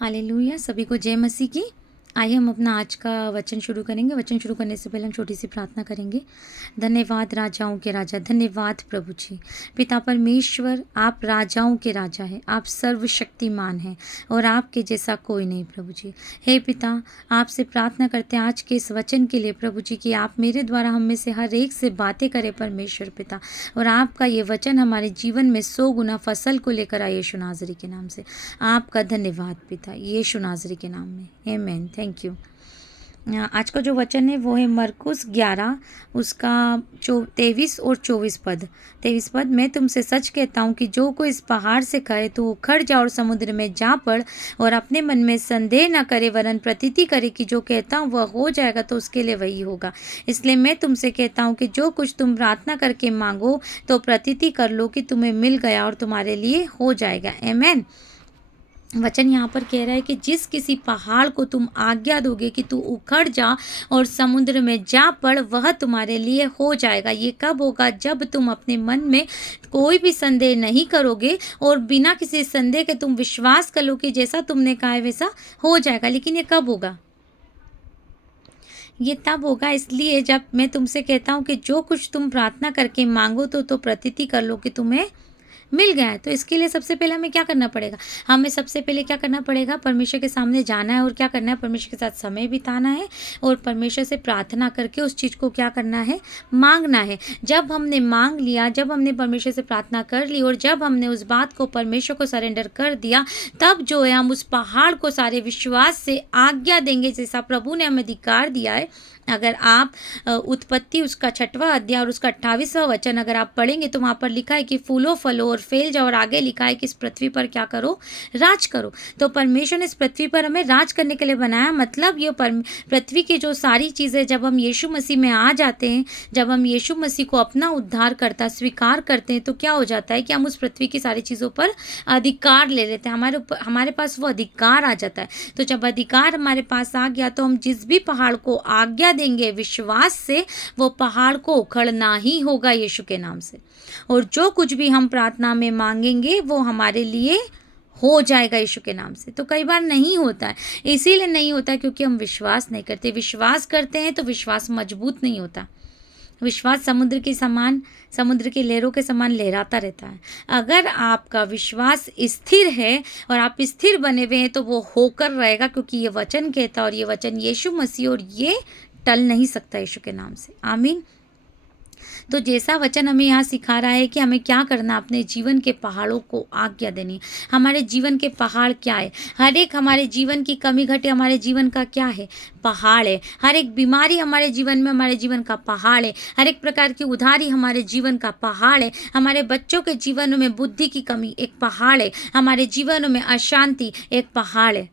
Hallelujah. सभी को जय मसीह की। आइए हम अपना आज का वचन शुरू करेंगे। वचन शुरू करने से पहले हम छोटी सी प्रार्थना करेंगे। धन्यवाद राजाओं के राजा, धन्यवाद प्रभु जी। पिता परमेश्वर, आप राजाओं के राजा हैं, आप सर्वशक्तिमान हैं और आपके जैसा कोई नहीं प्रभु जी। हे पिता, आपसे प्रार्थना करते हैं आज के इस वचन के लिए प्रभु जी कि आप मेरे द्वारा हम में से हर एक से बातें करें परमेश्वर पिता, और आपका ये वचन हमारे जीवन में 100 गुना फसल को लेकर आए यीशु नाज़री के नाम से। आपका धन्यवाद पिता, यीशु नाज़री के नाम में, आमीन। Thank you. आज का जो वचन है वो है मरकुस 11 उसका 23 और 24 पद। 23 पद, मैं तुमसे सच कहता हूँ कि जो कोई इस पहाड़ से कहे तो उखड़ जा और समुद्र में जा पड़, और अपने मन में संदेह न करे वरन प्रतीति करे कि जो कहता हूँ वह हो जाएगा, तो उसके लिए वही होगा। इसलिए मैं तुमसे कहता हूँ कि जो कुछ तुम प्रार्थना करके मांगो तो प्रतीति कर लो कि तुम्हें मिल गया और तुम्हारे लिए हो जाएगा। आमीन। वचन यहाँ पर कह रहा है कि जिस किसी पहाड़ को तुम आज्ञा दोगे कि तू उखड़ जा और समुद्र में जा पड़, वह तुम्हारे लिए हो जाएगा। ये कब होगा? जब तुम अपने मन में कोई भी संदेह नहीं करोगे और बिना किसी संदेह के तुम विश्वास कर लो कि जैसा तुमने कहा है वैसा हो जाएगा। लेकिन ये कब होगा? ये तब होगा इसलिए जब मैं तुमसे कहता हूँ कि जो कुछ तुम प्रार्थना करके मांगो तो प्रतीति कर लो कि तुम्हें मिल गया है। तो इसके लिए सबसे पहले हमें क्या करना पड़ेगा? हमें सबसे पहले क्या करना पड़ेगा? परमेश्वर के सामने जाना है और क्या करना है? परमेश्वर के साथ समय बिताना है और परमेश्वर से प्रार्थना करके उस चीज़ को क्या करना है? मांगना है। जब हमने मांग लिया, जब हमने परमेश्वर से प्रार्थना कर ली और जब हमने उस बात को परमेश्वर को सरेंडर कर दिया, तब जो है हम उस पहाड़ को सारे विश्वास से आज्ञा देंगे जैसा प्रभु ने हमें अधिकार दिया है। अगर आप उत्पत्ति उसका 6वां अध्याय और उसका 28वां वचन अगर आप पढ़ेंगे तो वहाँ पर लिखा है कि फूलो फलो और फैल जाओ, और आगे लिखा है कि इस पृथ्वी पर क्या करो? राज करो। तो परमेश्वर ने इस पृथ्वी पर हमें राज करने के लिए बनाया। मतलब ये पृथ्वी की जो सारी चीज़ें जब हम यीशु मसीह में आ जाते हैं, जब हम यीशु मसीह को अपना उद्धारकर्ता स्वीकार करते हैं, तो क्या हो जाता है कि हम उस पृथ्वी की सारी चीज़ों पर अधिकार ले लेते हैं। हमारे पास वो अधिकार आ जाता है। तो जब अधिकार हमारे पास आ गया तो हम जिस भी पहाड़ को आज्ञा देंगे विश्वास से, वो पहाड़ को उखड़ना ही होगा यीशु के नाम से। और जो कुछ भी हम प्रार्थना में मांगेंगे वो हमारे लिए हो जाएगा यीशु के नाम से। तो कई बार नहीं होता है, इसीलिए नहीं होता है क्योंकि हम विश्वास नहीं करते। विश्वास करते हैं तो विश्वास मजबूत नहीं होता। विश्वास समुद्र के समान, समुद्र की लहरों के समान लहराता रहता है। अगर आपका विश्वास स्थिर है और आप स्थिर बने हुए हैं तो वो होकर रहेगा, क्योंकि ये वचन कहता है और ये वचन यीशु मसीह, और ये टल नहीं सकता यीशु के नाम से। आमीन। तो जैसा वचन हमें यहाँ सिखा रहा है कि हमें क्या करना, अपने जीवन के पहाड़ों को आज्ञा देनी। हमारे जीवन के पहाड़ क्या है? हर एक हमारे जीवन की कमी घटे हमारे जीवन का क्या है? पहाड़ है। हर एक बीमारी हमारे जीवन में हमारे जीवन का पहाड़ है। हर एक प्रकार की उधारी हमारे जीवन का पहाड़ है। हमारे बच्चों के जीवनों में बुद्धि की कमी एक पहाड़ है। हमारे जीवनों में अशांति एक पहाड़ है।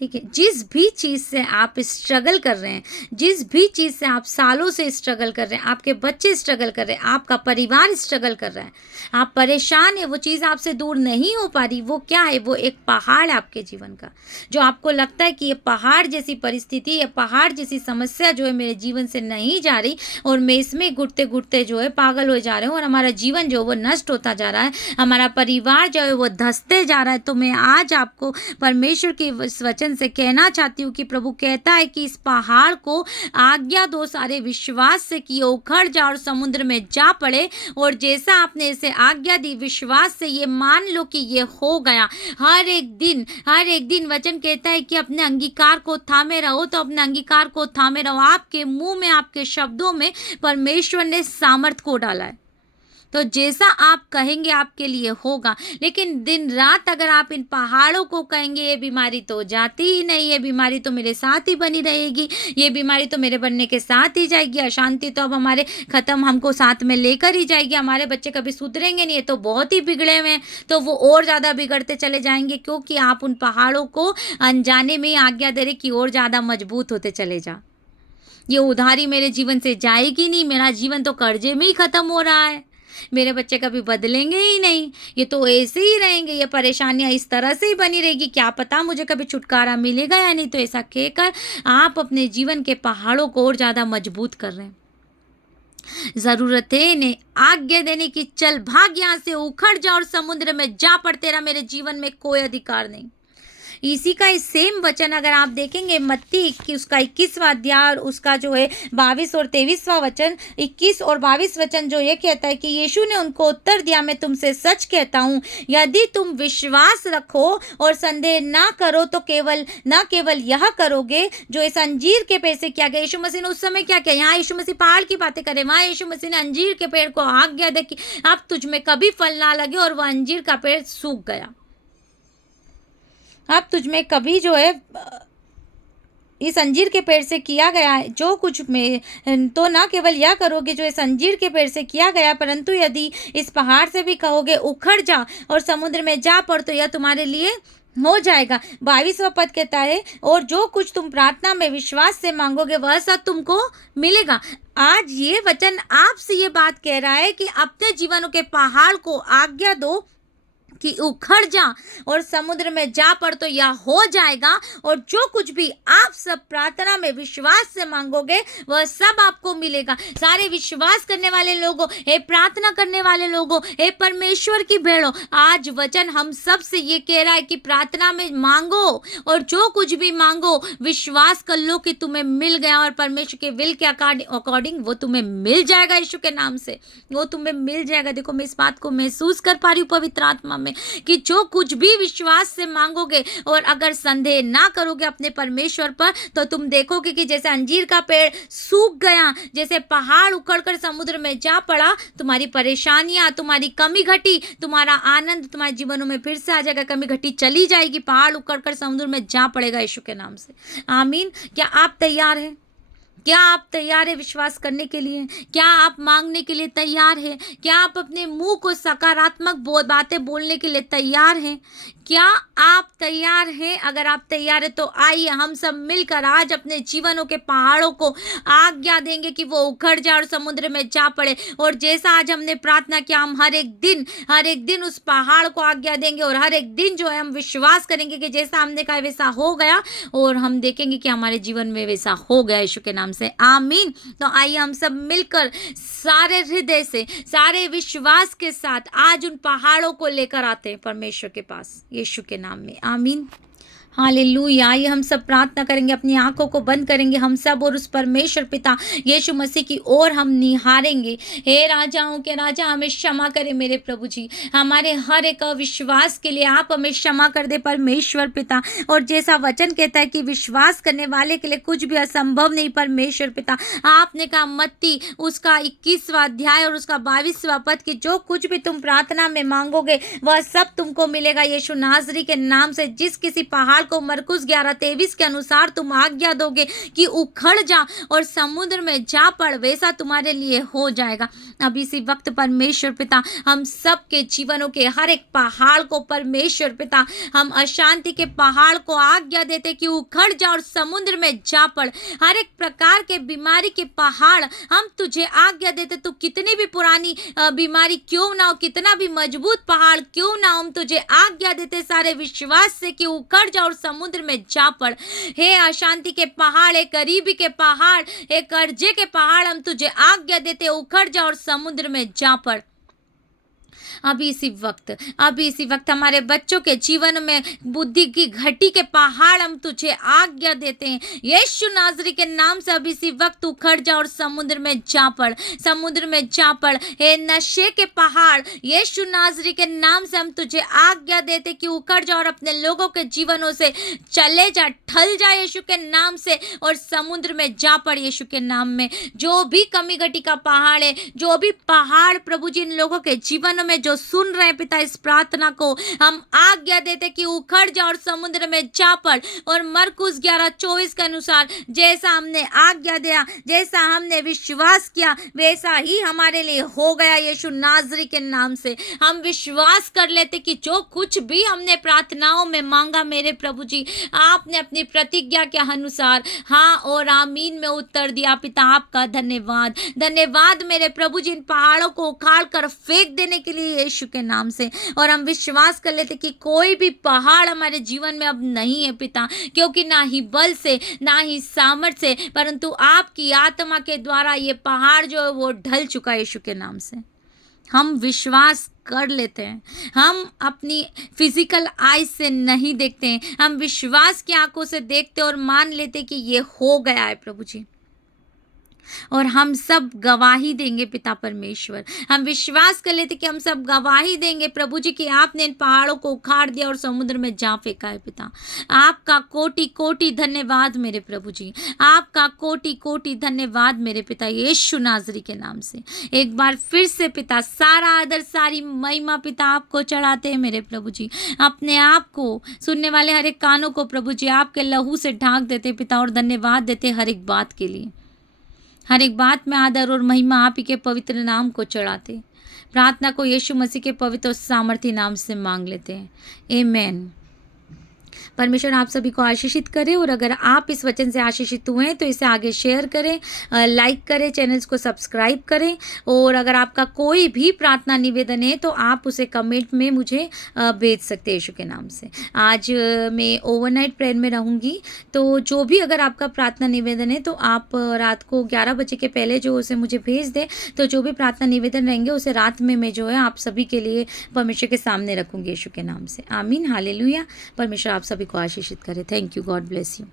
ठीक है। जिस भी चीज़ से आप स्ट्रगल कर रहे हैं, जिस भी चीज़ से आप सालों से स्ट्रगल कर रहे हैं, आपके बच्चे स्ट्रगल कर रहे हैं, आपका परिवार स्ट्रगल कर रहा है, आप परेशान है, वो चीज़ आपसे दूर नहीं हो पा रही, वो क्या है? वो एक पहाड़ है आपके जीवन का। जो आपको लगता है कि ये पहाड़ जैसी परिस्थिति, ये पहाड़ जैसी समस्या जो है मेरे जीवन से नहीं जा रही और मैं इसमें घुटते घुटते जो है पागल हो जा रहे हूँ और हमारा जीवन जो है वो नष्ट होता जा रहा है, हमारा परिवार जो है वो धंसते जा रहा है। तो मैं आज आपको परमेश्वर के इस वचन से कहना चाहती हूँ कि प्रभु कहता है कि इस पहाड़ को आज्ञा दो सारे विश्वास से कि ये उखड़ जा और समुद्र में जा पड़े, और जैसा आपने इसे आज्ञा दी विश्वास से ये मान लो कि ये हो गया। हर एक दिन वचन कहता है कि अपने अंगीकार को थामे रहो, तो अपने अंगीकार को थामे रहो। आपके मुंह में, आपके शब्दों में परमेश्वर ने सामर्थ को डाला है। तो जैसा आप कहेंगे आपके लिए होगा। लेकिन दिन रात अगर आप इन पहाड़ों को कहेंगे ये बीमारी तो जाती ही नहीं, ये बीमारी तो मेरे साथ ही बनी रहेगी, ये बीमारी तो मेरे बनने के साथ ही जाएगी, अशांति तो अब हमारे खत्म, हमको साथ में लेकर ही जाएगी, हमारे बच्चे कभी सुधरेंगे नहीं, ये तो बहुत ही बिगड़े हुए हैं, तो वो और ज़्यादा बिगड़ते चले जाएंगे, क्योंकि आप उन पहाड़ों को अनजाने में ही आज्ञा दे रहे कि और ज़्यादा मजबूत होते चले जा। ये उधारी मेरे जीवन से जाएगी नहीं, मेरा जीवन तो कर्जे में ही खत्म हो रहा है, मेरे बच्चे कभी बदलेंगे ही नहीं, ये तो ऐसे ही रहेंगे, ये परेशानियां इस तरह से ही बनी रहेगी, क्या पता मुझे कभी छुटकारा मिलेगा या नहीं। तो ऐसा कहकर आप अपने जीवन के पहाड़ों को और ज़्यादा मजबूत कर रहे हैं। ज़रूरत है इन्हें आज्ञा देने की, चल भाग यहाँ से, उखड़ जा और समुद्र में जा पड़, तेरा मेरे जीवन में कोई अधिकार नहीं। इसी का सेम वचन अगर आप देखेंगे मत्ती की उसका 21वां अध्याय और उसका जो है 22 और 23वां वचन, 21 और 22 वचन जो ये कहता है कि यीशु ने उनको उत्तर दिया, मैं तुमसे सच कहता हूँ, यदि तुम विश्वास रखो और संदेह ना करो तो न केवल यह करोगे जो इस अंजीर के पेड़ से किया गया। यीशु मसीह ने उस समय क्या किया? यहाँ यीशु मसीह पहाड़ की बातें करे, वहां यीशु मसीह ने अंजीर के पेड़ को आज्ञा दी कि अब तुझ में कभी फल ना लगे, और वह अंजीर का पेड़ सूख गया। अब तुझ में कभी जो है इस अंजीर के पेड़ से किया गया है जो कुछ में, तो ना केवल यह करोगे जो इस अंजीर के पेड़ से किया गया, परंतु यदि इस पहाड़ से भी कहोगे उखड़ जा और समुद्र में जा पड़, तो यह तुम्हारे लिए हो जाएगा। 22वां पद कहता है, और जो कुछ तुम प्रार्थना में विश्वास से मांगोगे वह सब तुमको मिलेगा। आज ये वचन आपसे ये बात कह रहा है कि अपने जीवनों के पहाड़ को आज्ञा दो कि उखड़ जा और समुद्र में जा पड़, तो यह हो जाएगा। और जो कुछ भी आप सब प्रार्थना में विश्वास से मांगोगे वह सब आपको मिलेगा। सारे विश्वास करने वाले लोगों, हे प्रार्थना करने वाले लोगों, हे परमेश्वर की भेड़ों, आज वचन हम सब से ये कह रहा है कि प्रार्थना में मांगो और जो कुछ भी मांगो विश्वास कर लो कि तुम्हें मिल गया, और परमेश्वर के विल के अकॉर्डिंग वो तुम्हें मिल जाएगा। यीशु के नाम से वो तुम्हें मिल जाएगा। देखो, मैं इस बात को महसूस कर पा रही हूँ पवित्र आत्मा में कि जो कुछ भी विश्वास से मांगोगे और अगर संदेह ना करोगे अपने परमेश्वर पर, तो तुम देखोगे कि जैसे अंजीर का पेड़ सूख गया, जैसे पहाड़ उखड़कर समुद्र में जा पड़ा, तुम्हारी परेशानियां, तुम्हारी कमी घटी, तुम्हारा आनंद तुम्हारे जीवनों में फिर से आ जाएगा। कमी घटी चली जाएगी, पहाड़ उखड़कर समुद्र में जा पड़ेगा यीशु के नाम से। आमीन। क्या आप तैयार हैं? क्या आप तैयार है विश्वास करने के लिए? क्या आप मांगने के लिए तैयार है? क्या आप अपने मुंह को सकारात्मक बातें बोलने के लिए तैयार हैं? क्या आप तैयार हैं? अगर आप तैयार हैं तो आइए हम सब मिलकर आज अपने जीवनों के पहाड़ों को आज्ञा देंगे कि वो उखड़ जाए और समुद्र में जा पड़े। और जैसा आज हमने प्रार्थना किया, हम हर एक दिन उस पहाड़ को आज्ञा देंगे और हर एक दिन जो है हम विश्वास करेंगे कि जैसा हमने कहा वैसा हो गया, और हम देखेंगे कि हमारे जीवन में वैसा हो गया यीशु के नाम से। आमीन। तो आइए हम सब मिलकर सारे हृदय से, सारे विश्वास के साथ आज उन पहाड़ों को लेकर आते हैं परमेश्वर के पास यीशु के नाम में। आमीन। हालेलुया। आइए हम सब प्रार्थना करेंगे, अपनी आंखों को बंद करेंगे हम सब, और उस परमेश्वर पिता यीशु मसीह की ओर हम निहारेंगे। हे राजाओं के राजा, हमें क्षमा करें मेरे प्रभु जी, हमारे हर एक अविश्वास के लिए आप हमें क्षमा कर दे परमेश्वर पिता। और जैसा वचन कहता है कि विश्वास करने वाले के लिए कुछ भी असंभव नहीं परमेश्वर पिता। आपने कहा मत्ती उसका 21वां अध्याय और उसका 22वां पद कि जो कुछ भी तुम प्रार्थना में मांगोगे वह सब तुमको मिलेगा। यीशु नासरी के नाम से जिस किसी पहाड़ को मरकुस 11:23 के अनुसार तुम आज्ञा दोगे कि उखड़ जा और समुद्र में जा पड़, वैसा तुम्हारे लिए हो जाएगा। अब इसी वक्त परमेश्वर पिता हम सब के जीवनों के हर एक पहाड़ को परमेश्वर पिता, हम अशांति के पहाड़ को आज्ञा देते कि उखड़ जा और समुद्र में जा पड़। हर एक प्रकार के बीमारी के पहाड़ हम तुझे आज्ञा देते, तू कितनी भी पुरानी बीमारी क्यों ना हो, कितना भी मजबूत पहाड़ क्यों ना हो, हम तुझे आज्ञा देते सारे विश्वास से कि उखड़ जा और समुद्र में जा पड़। हे अशांति के पहाड़, हे गरीबी के पहाड़, हे कर्जे के पहाड़, हम तुझे आज्ञा देते उखड़ जा और समुद्र में जा पड़। अभी इसी वक्त हमारे बच्चों के जीवन में बुद्धि की घटी के पहाड़ हम तुझे आज्ञा देते हैं यीशु नासरी के नाम से। अभी इसी वक्त उखड़ जा और समुद्र में जा पड़, समुद्र में जा पड़। हे नशे के पहाड़, यीशु नासरी के नाम से हम तुझे आज्ञा देते कि उखड़ जा और अपने लोगों के जीवनों से चले जा, ठल जा यीशु के नाम से, और समुद्र में जा पड़ यीशु के नाम में। जो भी कमी घटी का पहाड़ है, जो भी पहाड़ प्रभु जी इन लोगों के जीवनों में जो सुन रहे हैं पिता, इस प्रार्थना को हम आज्ञा देते कि उखड़ जा और समुद्र में जा पड़। और मरकुस 11:24 के अनुसार जैसा हमने आज्ञा दिया, जैसा हमने विश्वास किया, वैसा ही हमारे लिए हो गया यीशु नासरी के नाम से। हम विश्वास कर लेते कि जो कुछ भी हमने प्रार्थनाओं में मांगा मेरे प्रभु जी, आपने अपनी प्रतिज्ञा के अनुसार हाँ और आमीन में उत्तर दिया। पिता आपका धन्यवाद, धन्यवाद मेरे प्रभु जी इन पहाड़ों को उखाड़ कर फेंक देने के लिए यीशु के नाम से। और हम विश्वास कर लेते कि कोई भी पहाड़ हमारे जीवन में अब नहीं है पिता, क्योंकि ना ही बल से ना ही सामर्थ से, परंतु आपकी आत्मा के द्वारा ये पहाड़ जो है वो ढल चुका है यीशु के नाम से। हम विश्वास कर लेते हैं, हम अपनी फिजिकल आइज से नहीं देखते हैं, हम विश्वास की आंखों से देखते और मान लेते कि ये हो गया है प्रभु जी। और हम सब गवाही देंगे पिता परमेश्वर, हम विश्वास कर लेते कि हम सब गवाही देंगे प्रभु जी कि आपने इन पहाड़ों को उखाड़ दिया और समुद्र में जा फेंका है पिता। आपका कोटि कोटि धन्यवाद मेरे प्रभु जी, आपका कोटि कोटि धन्यवाद मेरे पिता यीशु नाजरी के नाम से। एक बार फिर से पिता सारा आदर सारी महिमा पिता आपको चढ़ाते हैं मेरे प्रभु जी। अपने आप को सुनने वाले हर एक कानों को प्रभु जी आपके लहू से ढांक देते पिता और धन्यवाद देते हर एक बात के लिए। हर एक बात में आदर और महिमा आप ही के पवित्र नाम को चढ़ाते। प्रार्थना को यीशु मसीह के पवित्र और सामर्थी नाम से मांग लेते हैं, आमेन। परमेश्वर आप सभी को आशीषित करे और अगर आप इस वचन से आशीषित हुए हैं तो इसे आगे शेयर करें, लाइक करें, चैनल्स को सब्सक्राइब करें। और अगर आपका कोई भी प्रार्थना निवेदन है तो आप उसे कमेंट में मुझे भेज सकते हैं यीशु के नाम से। आज मैं ओवरनाइट प्रेयर में रहूँगी, तो जो भी अगर आपका प्रार्थना निवेदन है तो आप रात को 11 बजे के पहले जो उसे मुझे भेज दें, तो जो भी प्रार्थना निवेदन रहेंगे उसे रात में मैं जो है आप सभी के लिए परमेश्वर के सामने रखूँगी यीशु के नाम से। आमीन, हालेलुया। परमेश्वर आप सभी को आशीषित करे। Thank you, God bless you.